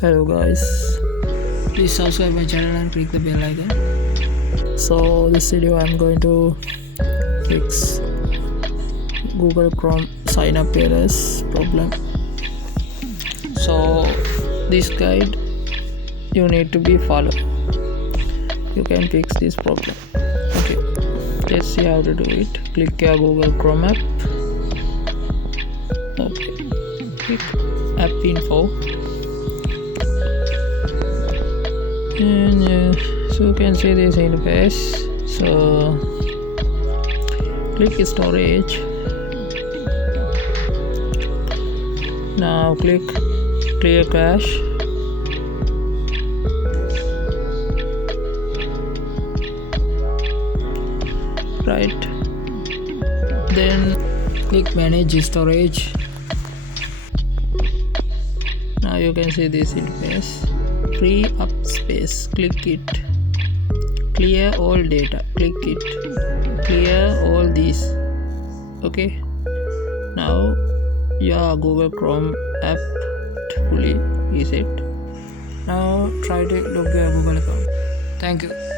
Hello guys. Please subscribe my channel and click the bell icon. So this video I'm going to fix Google Chrome sign up errors problem. So this guide you need to be follow. You can fix this problem. Okay, let's see how to do it. Click your Google Chrome app. Okay, click app info. And so you can see this interface. So click storage. Now click clear cache. Right, then click manage storage. Now you can see this interface. Free up space, click it. Clear all data, click it. Clear all these. Okay, now your Google Chrome app fully reset. Now try to log your Google account. Thank you.